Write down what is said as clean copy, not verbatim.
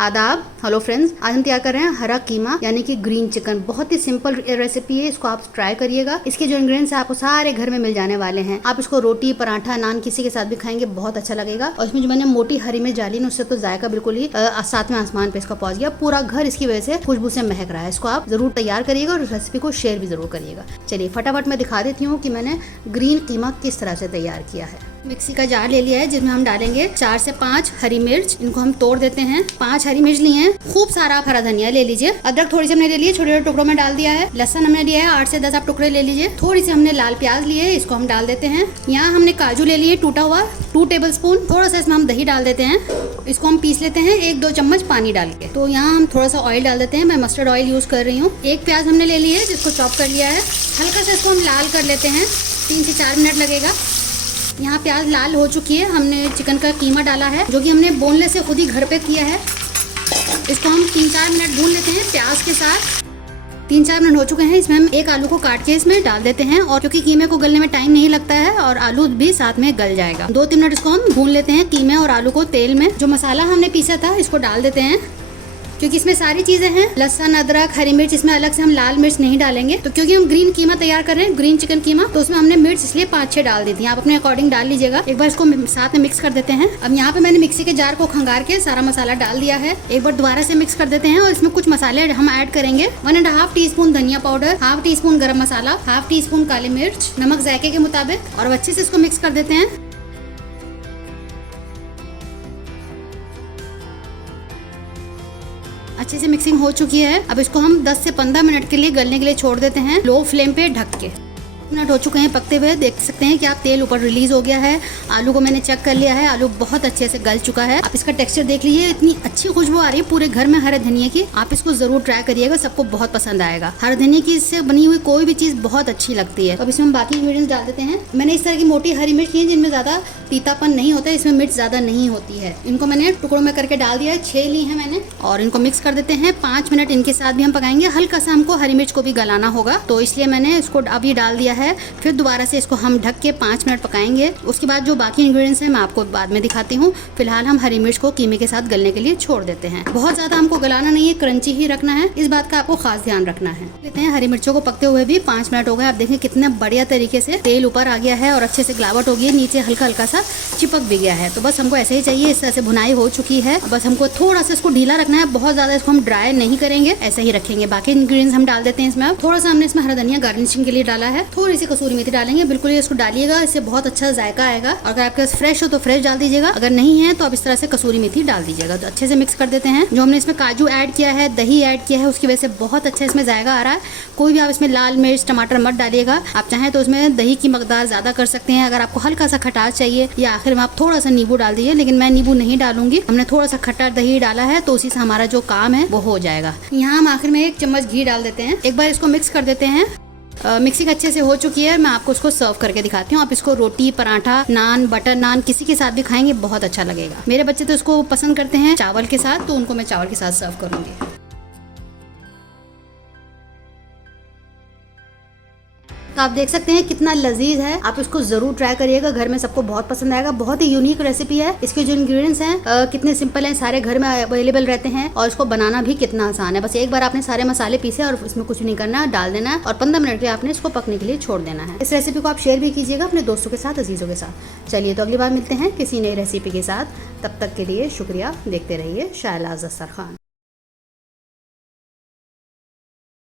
आदाब, hello friends. आज हम तैयार कर रहे हैं हरा कीमा यानी कि ग्रीन चिकन। बहुत ही सिंपल रेसिपी है, इसको आप ट्राई करिएगा। इसके जो इंग्रेडिएंट्स है आपको सारे घर में मिल जाने वाले हैं। आप इसको रोटी, पराठा, नान किसी के साथ भी खाएंगे, बहुत अच्छा लगेगा। और इसमें जो मैंने मोटी हरी मिर्च डाली ना, उससे तो जायका बिल्कुल ही सातवें आसमान पे इसका पहुंच गया। पूरा घर इसकी वजह से खुशबू से महक रहा है। इसको आप जरूर तैयार करिएगा और रेसिपी को शेयर भी जरूर करिएगा। चलिए फटाफट मैं दिखा देती हूँ कि मैंने ग्रीन कीमा किस तरह से तैयार किया है। मिक्सी का जार ले लिया है जिसमें हम डालेंगे 4 से 5 हरी मिर्च। इनको हम तोड़ देते हैं। 5 हरी मिर्च लिए हैं। खूब सारा आप हरा धनिया ले लीजिए। अदरक थोड़ी सी हमने ले ली है, छोटे छोटे टुकड़ों में डाल दिया है। लहसुन हमने लिया है 8 से 10 आप टुकड़े ले लीजिए। थोड़ी सी हमने लाल प्याज लिए है, इसको हम डाल देते हैं। यहाँ हमने काजू ले लिए टूटा हुआ 2 टेबल स्पून। थोड़ा सा इसमें हम दही डाल देते हैं। इसको हम पीस लेते हैं 1-2 चम्मच पानी डाल के। तो यहाँ हम थोड़ा सा ऑयल डाल देते हैं। मैं मस्टर्ड ऑयल यूज कर रही हूँ। 1 प्याज हमने ले ली है जिसको चॉप कर लिया है। हल्का सा इसको हम लाल कर लेते हैं। 3 से 4 मिनट लगेगा। यहाँ प्याज लाल हो चुकी है। हमने चिकन का कीमा डाला है जो कि हमने बोनलेस से खुद ही घर पे किया है। इसको हम 3-4 मिनट भून लेते हैं प्याज के साथ। 3-4 मिनट हो चुके हैं। इसमें हम 1 आलू को काट के इसमें डाल देते हैं, और क्योंकि कीमे को गलने में टाइम नहीं लगता है और आलू भी साथ में गल जाएगा। 2-3 मिनट इसको हम भून लेते हैं कीमे और आलू को तेल में। जो मसाला हमने पीसा था इसको डाल देते हैं, क्योंकि इसमें सारी चीजें हैं। लहसुन, अदरक, हरी मिर्च। इसमें अलग से हम लाल मिर्च नहीं डालेंगे, तो क्योंकि हम ग्रीन कीमा तैयार कर रहे हैं, ग्रीन चिकन कीमा, तो उसमें हमने मिर्च इसलिए 5-6 डाल दी थी। आप अपने अकॉर्डिंग डाल लीजिएगा। एक बार इसको साथ में मिक्स कर देते हैं। अब यहाँ पे मैंने मिक्सी के जार को खंगार के सारा मसाला डाल दिया है। एक बार दोबारा से मिक्स कर देते हैं और इसमें कुछ मसाले हम ऐड करेंगे। 1.5 टीस्पून धनिया पाउडर, 1/2 टीस्पून गरम मसाला, 1/2 टीस्पून काली मिर्च, नमक जायके के मुताबिक, और अच्छे से इसको मिक्स कर देते हैं। अच्छे से मिक्सिंग हो चुकी है। अब इसको हम 10 से 15 मिनट के लिए गलने के लिए छोड़ देते हैं, लो फ्लेम पे ढक के। मिनट हो चुके हैं पकते हुए। देख सकते हैं कि आप तेल ऊपर रिलीज हो गया है। आलू को मैंने चेक कर लिया है, आलू बहुत अच्छे से गल चुका है। आप इसका टेक्सचर देख लीजिए, इतनी अच्छी खुशबू आ रही है पूरे घर में हरे धनिया की। आप इसको जरूर ट्राई करिएगा, सबको बहुत पसंद आएगा। हरे धनिया की इससे बनी हुई कोई भी चीज बहुत अच्छी लगती है। अब इसमें हम बाकी इंग्रेडिएंट्स डाल देते हैं। मैंने इस तरह की मोटी हरी मिर्च ली है जिनमें ज्यादा तीतापन नहीं होता है, इसमें मिर्च ज्यादा नहीं होती है। इनको मैंने टुकड़ों में करके डाल दिया है। 6 ली है मैंने, और इनको मिक्स कर देते हैं। 5 मिनट इनके साथ भी हम पकाएंगे। हल्का सा हमको हरी मिर्च को भी गलाना होगा, तो इसलिए मैंने इसको अभी डाल दिया है। फिर दोबारा से इसको हम ढक के 5 मिनट पकाएंगे। उसके बाद जो बाकी इंग्रेडिएंट्स हैं मैं आपको बाद में दिखाती हूँ। फिलहाल हम हरी मिर्च को कीमे के साथ गलने के लिए छोड़ देते हैं। बहुत ज्यादा हमको गलाना नहीं है, क्रंची ही रखना है। इस बात का आपको खास ध्यान रखना है। लेते हैं हरी मिर्चों को पकते हुए भी 5 मिनट हो गए। आप देखें कितना बढ़िया तरीके से तेल ऊपर आ गया है और अच्छे से गिलावट हो गई है। नीचे हल्का हल्का सा चिपक भी गया है। तो बस हमको ऐसे ही चाहिए। इस तरह से भुनाई हो चुकी है। बस हमको थोड़ा सा इसको ढीला रखना है। बहुत ज्यादा इसको हम ड्राई नहीं करेंगे, ऐसे ही रखेंगे। बाकी इंग्रेडिएंट्स हम डाल देते हैं इसमें। थोड़ा सा हमने इसमें हरा धनिया गार्निशिंग के लिए डाला है। थोड़ी सी कसूरी मेथी डालेंगे। बिल्कुल इसको डालिएगा, इससे बहुत अच्छा जायका आएगा। अगर आपके पास फ्रेश हो तो फ्रेश डाल दीजिएगा, अगर नहीं है तो आप इस तरह से कसूरी मेथी डाल दीजिएगा। तो अच्छे से मिक्स कर देते हैं। जो हमने इसमें काजू ऐड किया है, दही ऐड किया है, उसकी वजह से बहुत अच्छा इसमें जायका आ रहा है। कोई भी आप इसमें लाल मिर्च, टमाटर मत डालिएगा। आप चाहें तो इसमें दही की मकदार ज्यादा कर सकते हैं। अगर आपको हल्का सा खटास चाहिए या आखिर में आप थोड़ा सा नींबू डाल दीजिए, लेकिन मैं नींबू नहीं डालूंगी। हमने थोड़ा सा खट्टा दही डाला है, तो उसी से हमारा जो काम है वो हो जाएगा। यहाँ हम आखिर में 1 चम्मच घी डाल देते हैं। एक बार इसको मिक्स कर देते हैं। मिक्सिंग अच्छे से हो चुकी है। मैं आपको इसको सर्व करके दिखाती हूँ। आप इसको रोटी, पराठा, नान, बटर नान किसी के साथ भी खाएंगे, बहुत अच्छा लगेगा। मेरे बच्चे तो इसको पसंद करते हैं चावल के साथ, तो उनको मैं चावल के साथ सर्व करूंगी। तो आप देख सकते हैं कितना लजीज है। आप इसको जरूर ट्राई करिएगा, घर में सबको बहुत पसंद आएगा। बहुत ही यूनिक रेसिपी है। इसके जो इंग्रेडिएंट्स हैं कितने सिंपल हैं, सारे घर में अवेलेबल रहते हैं, और इसको बनाना भी कितना आसान है। बस एक बार आपने सारे मसाले पीसे और इसमें कुछ नहीं करना, डाल देना है, और 15 मिनट के आपने इसको पकने के लिए छोड़ देना है। इस रेसिपी को आप शेयर भी कीजिएगा अपने दोस्तों के साथ, अजीजों के साथ। चलिए तो अगली बार मिलते हैं किसी नई रेसिपी के साथ। तब तक के लिए शुक्रिया। देखते रहिए शायलाज़ दस्तरखान।